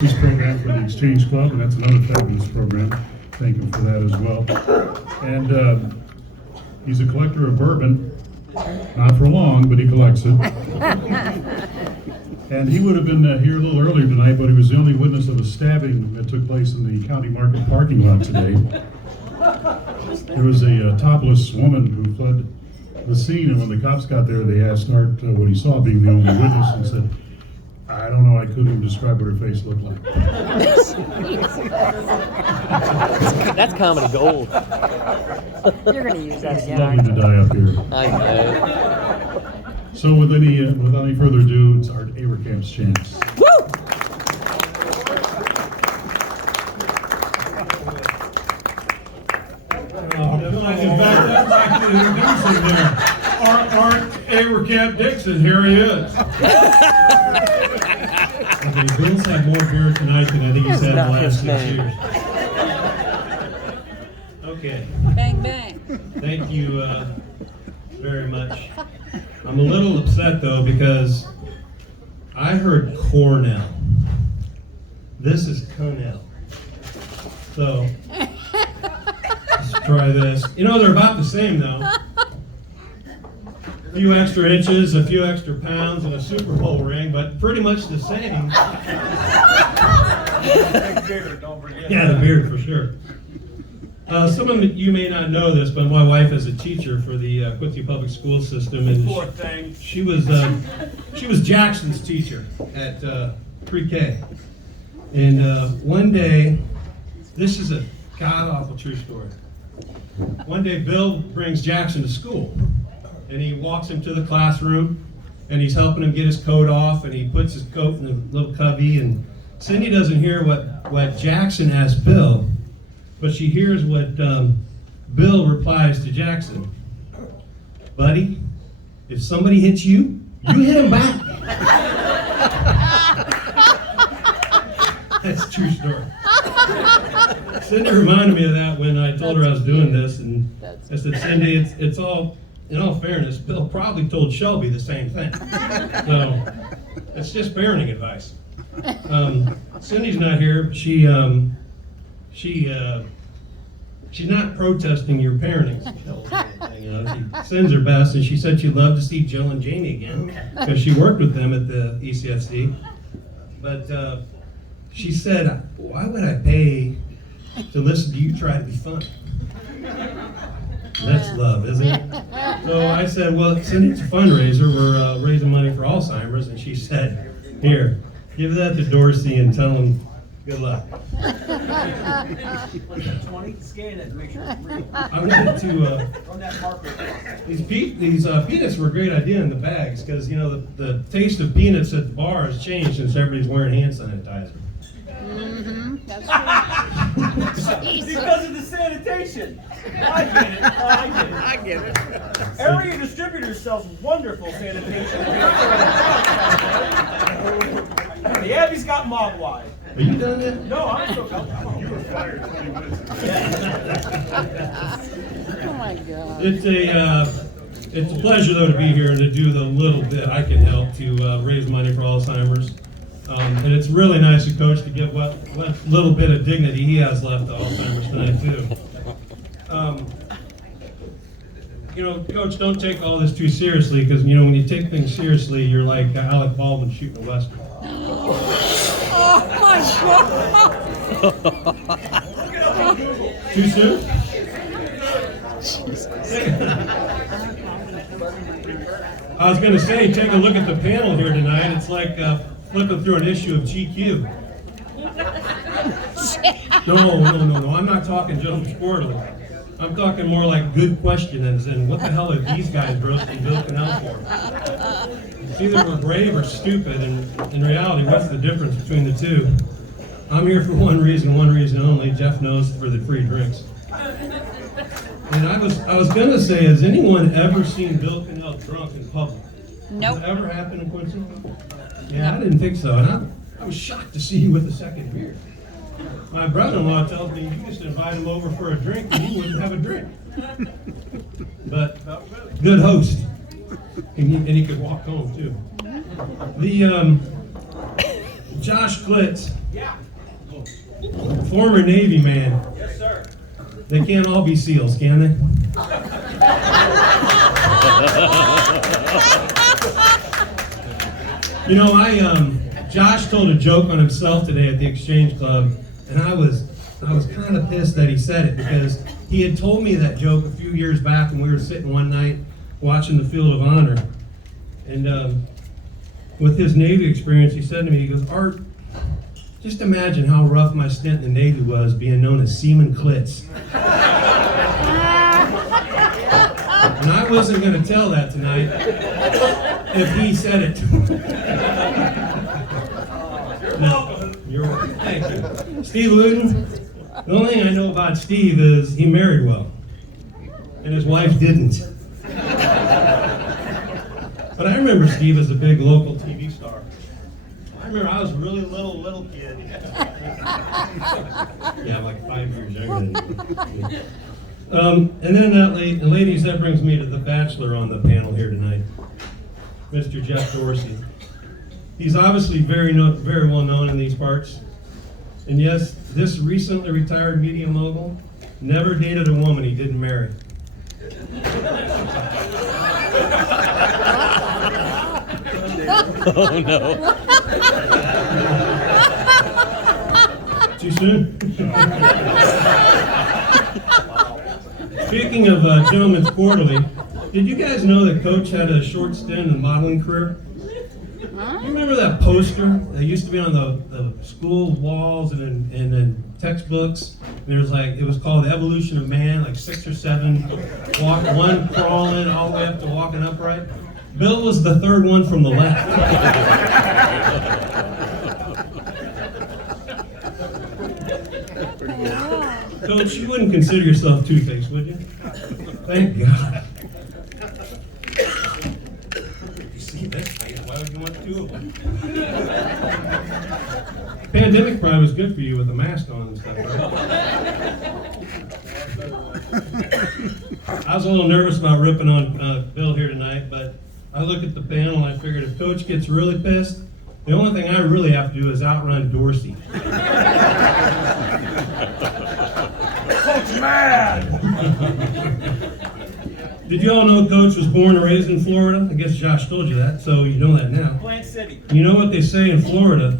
This program for the Exchange Club, and that's another fabulous program. Thank him for that as well. And he's a collector of bourbon, not for long, but he collects it. And he would have been here a little earlier tonight, but he was the only witness of a stabbing that took place in the County Market parking lot today. There was a topless woman who fled the scene, and when the cops got there, they asked Art what he saw, being the only witness, and said, I don't know, I couldn't even describe what her face looked like. That's comedy gold. You're going to use that It's again, lovely aren't to you? die up here. I know. So without any further ado, it's Art Averkamp's chance. Woo! Introducing there. Art Averkamp Dixon, here he is. Okay, Bill's had more beer tonight than I think he's had in the not last his 6 name. years. Okay, Bang, bang. thank you very much. I'm a little upset though because I heard Cornell. This is Cornell. So, let's try this. You know, they're about the same though. A few extra inches, a few extra pounds, and a Super Bowl ring, but pretty much the same. Yeah, the beard for sure. Some of you may not know this, but my wife is a teacher for the Quincy Public School System, and she was Jackson's teacher at pre-K. And one day, this is a god-awful true story. One day, Bill brings Jackson to school, and he walks him to the classroom, and he's helping him get his coat off, and he puts his coat in the little cubby, and Cindy doesn't hear what Jackson asks Bill, but she hears what Bill replies to Jackson. Buddy, if somebody hits you, you hit him back. That's a true story. Cindy reminded me of that when I told her I was doing this, and I said, Cindy, it's all, in all fairness, Bill probably told Shelby the same thing. So, it's just parenting advice. Cindy's not here. She's not protesting your parenting skills or anything, you know. She sends her best, and she said she'd love to see Jill and Jamie again because she worked with them at the ECFC. But she said, why would I pay to listen to you try to be funny? That's love, isn't it? So I said, well, Cindy, it's a fundraiser. We're raising money for Alzheimer's. And she said, here, give that to Dorsey and tell him good luck. 20, scan it, make sure it's real. I wanted to, On that marker. these peanuts were a great idea in the bags because, you know, the taste of peanuts at the bar has changed since everybody's wearing hand sanitizer. Because of the sanitation. I get it. Area Distributor sells wonderful sanitation. The Abbey's got Mogwai. Are you done yet? No, I'm still coming. You were fired 20 minutes ago. Oh my God. It's a pleasure though to be here and to do the little bit I can help to raise money for Alzheimer's. And it's really nice of Coach to give what little bit of dignity he has left to Alzheimer's tonight too. You know, Coach, don't take all this too seriously because, you know, when you take things seriously, you're like Alec Baldwin shooting a Western. Oh my God. Too soon? I was going to say, take a look at the panel here tonight. It's like flipping through an issue of GQ. No. I'm not talking just sportily. I'm talking more like good question as in, what the hell are these guys roasting Bill Cannell for? It's either we're brave or stupid, and in reality, what's the difference between the two? I'm here for one reason only. Jeff knows, for the free drinks. And I was gonna say, has anyone ever seen Bill Cannell drunk in public? Nope. Has it ever happened in Quincy? Yeah, I didn't think so, and I was shocked to see you with a second beer. My brother-in-law tells me you just invite him over for a drink and he wouldn't have a drink. But good host, and he could walk home too. The Josh Klitz, Yeah. former Navy man. Yes, sir. They can't all be SEALs, can they? You know, Josh told a joke on himself today at the Exchange Club, and I was kind of pissed that he said it because he had told me that joke a few years back when we were sitting one night watching the Field of Honor. And with his Navy experience, he said to me, he goes, Art, just imagine how rough my stint in the Navy was being known as Seaman Klitz. And I wasn't going to tell that tonight if he said it. No, you're welcome. Thank you. Steve Luton, the only thing I know about Steve is he married well, and his wife didn't. But I remember Steve as a big local TV star. I remember I was a really little kid. Yeah, like 5 years younger than you. And then ladies, that brings me to the bachelor on the panel here tonight, Mr. Jeff Dorsey. He's obviously very well known in these parts. And yes, this recently retired media mogul never dated a woman he didn't marry. Oh no. Too soon? Speaking of Gentlemen's Quarterly, did you guys know that Coach had a short stint in the modeling career? You remember that poster that used to be on the school walls and in textbooks? And there was it was called The Evolution of Man, like 6 or 7, one crawling all the way up to walking upright. Bill was the third one from the left. Coach, you wouldn't consider yourself two-faced, would you? Thank God. You see this? Why would you want 2 of them? Pandemic probably was good for you with a mask on and stuff, right? I was a little nervous about ripping on Bill here tonight, but I look at the panel and I figured if Coach gets really pissed, the only thing I really have to do is outrun Dorsey. Coach mad! Did you all know Coach was born and raised in Florida? I guess Josh told you that, so you know that now. Plant City. You know what they say in Florida?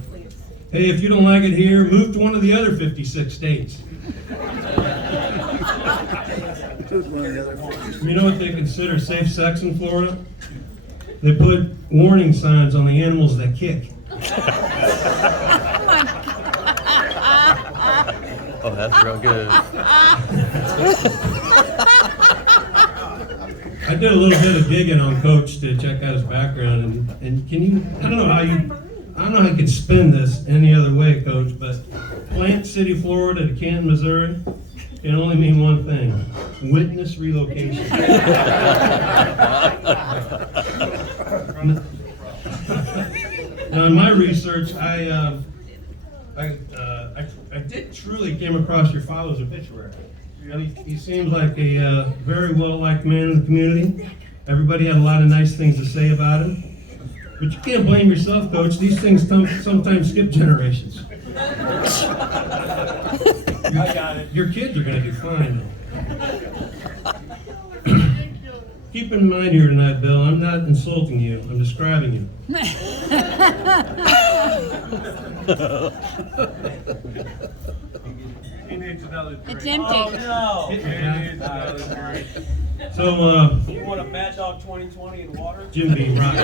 Hey, if you don't like it here, move to one of the other 56 states. You know what they consider safe sex in Florida? They put warning signs on the animals that kick. Oh, that's real good. I did a little bit of digging on Coach to check out his background, and can you? I don't know how you can spin this any other way, Coach. But Plant City, Florida, to Canton, Missouri, can only mean one thing: witness relocation. Now, in my research, I did truly came across your father's obituary. He seems like a very well-liked man in the community. Everybody had a lot of nice things to say about him. But you can't blame yourself, Coach. These things sometimes skip generations. I got it. Your kids are going to do fine, though. Keep in mind here tonight, Bill, I'm not insulting you. I'm describing you. He needs another drink. It's empty. Oh, no. Hit me, He Matt. needs another drink. So, You want a Mad Dog 2020 in water? Jim Beam, right?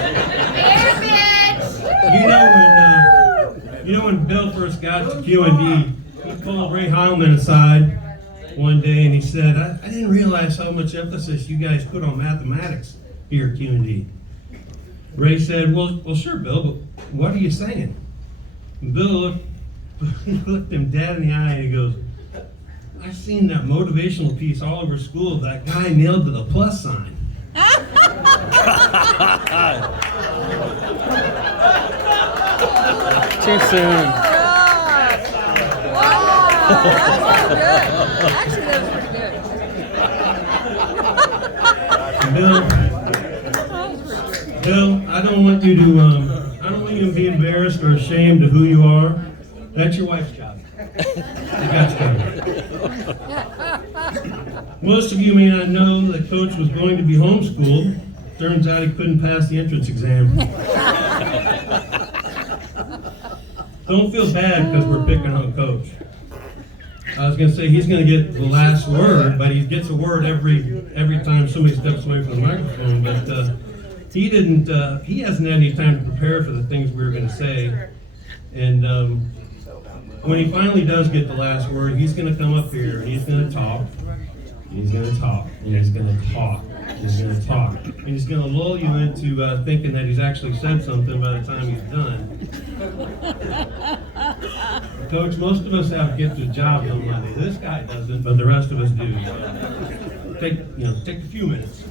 You know when Bill first got to QND, he pulled Ray Heilman aside one day and he said, I didn't realize how much emphasis you guys put on mathematics here at QND. Ray said, well, sure, Bill, but what are you saying? And Bill looked him dead in the eye and he goes, I've seen that motivational piece all over school. That guy nailed to the plus sign. Too soon. Wow, that was good. Actually, that was pretty good. Bill, I don't want you to don't even be embarrassed or ashamed of who you are. That's your wife's job. That's good. Most of you may not know that Coach was going to be homeschooled. Turns out he couldn't pass the entrance exam. Don't feel bad because we're picking on Coach. I was going to say he's going to get the last word, but he gets a word every time somebody steps away from the microphone. But he didn't. He hasn't had any time to prepare for the things we were going to say. And when he finally does get the last word, he's going to come up here and he's going to talk. He's going to talk. And he's going to talk. He's going to talk. And he's going to lull you into thinking that he's actually said something by the time he's done. Coach, most of us have to get to the job on Monday. This guy doesn't, but the rest of us do. So take a few minutes.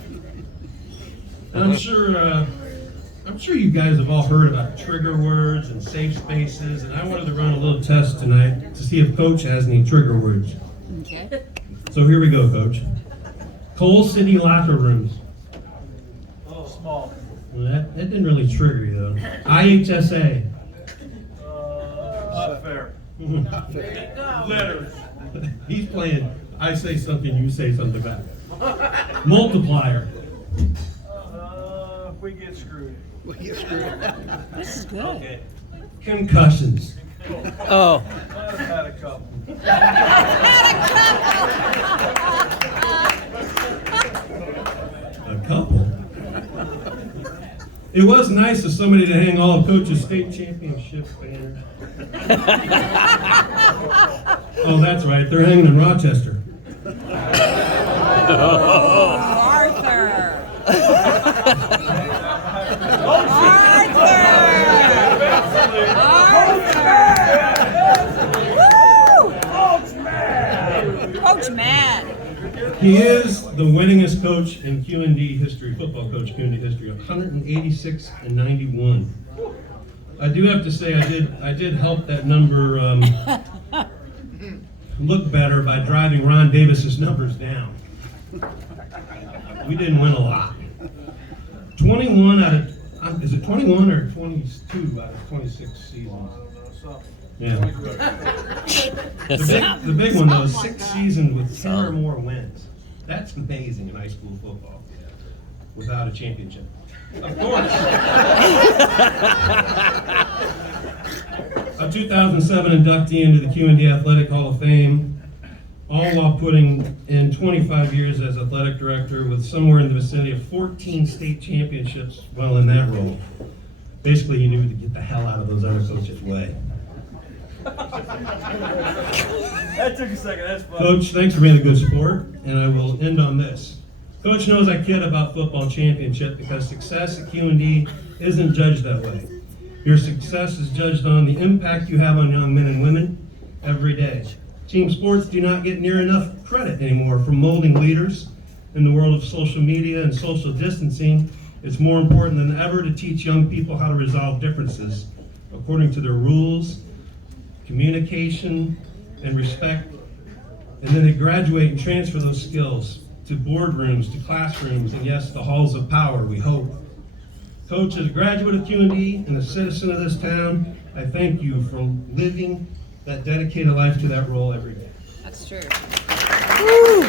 And I'm sure you guys have all heard about trigger words and safe spaces, and I wanted to run a little test tonight to see if Coach has any trigger words. Okay. So here we go, Coach. Coal City locker rooms. A little small. Well, that didn't really trigger you, though. IHSA. Not fair. Letters. He's playing, I say something, you say something back. Multiplier. If we get screwed. This is good. Okay. Concussions. Oh. I've had a couple. A couple. It was nice of somebody to hang all of Coach's state championship banners. Oh, that's right. They're hanging in Rochester. Arthur. Coach Matt. He is the winningest coach in QND history, football coach QND history, 186 and 91. I do have to say I did help that number look better by driving Ron Davis's numbers down. We didn't win a lot. 21 out of, is it 21 or 22 out of 26 seasons? Yeah. The big one though is 6 seasons with 10 or more wins. That's amazing in high school football without a championship. Of course. A 2007 inductee into the QND Athletic Hall of Fame, all while putting in 25 years as athletic director with somewhere in the vicinity of 14 state championships while in that role. Basically, he knew to get the hell out of those other coaches' way. That took a second. That's fun. Coach, thanks for being a good sport, and I will end on this. Coach knows I kid about football championship because success at QND isn't judged that way. Your success is judged on the impact you have on young men and women every day. Team sports do not get near enough credit anymore for molding leaders. In the world of social media and social distancing, it's more important than ever to teach young people how to resolve differences according to their rules, communication, and respect. And then they graduate and transfer those skills to boardrooms, to classrooms, and yes, the halls of power, we hope. Coach, as a graduate of QND and a citizen of this town, I thank you for living that dedicated life to that role every day. That's true. Woo!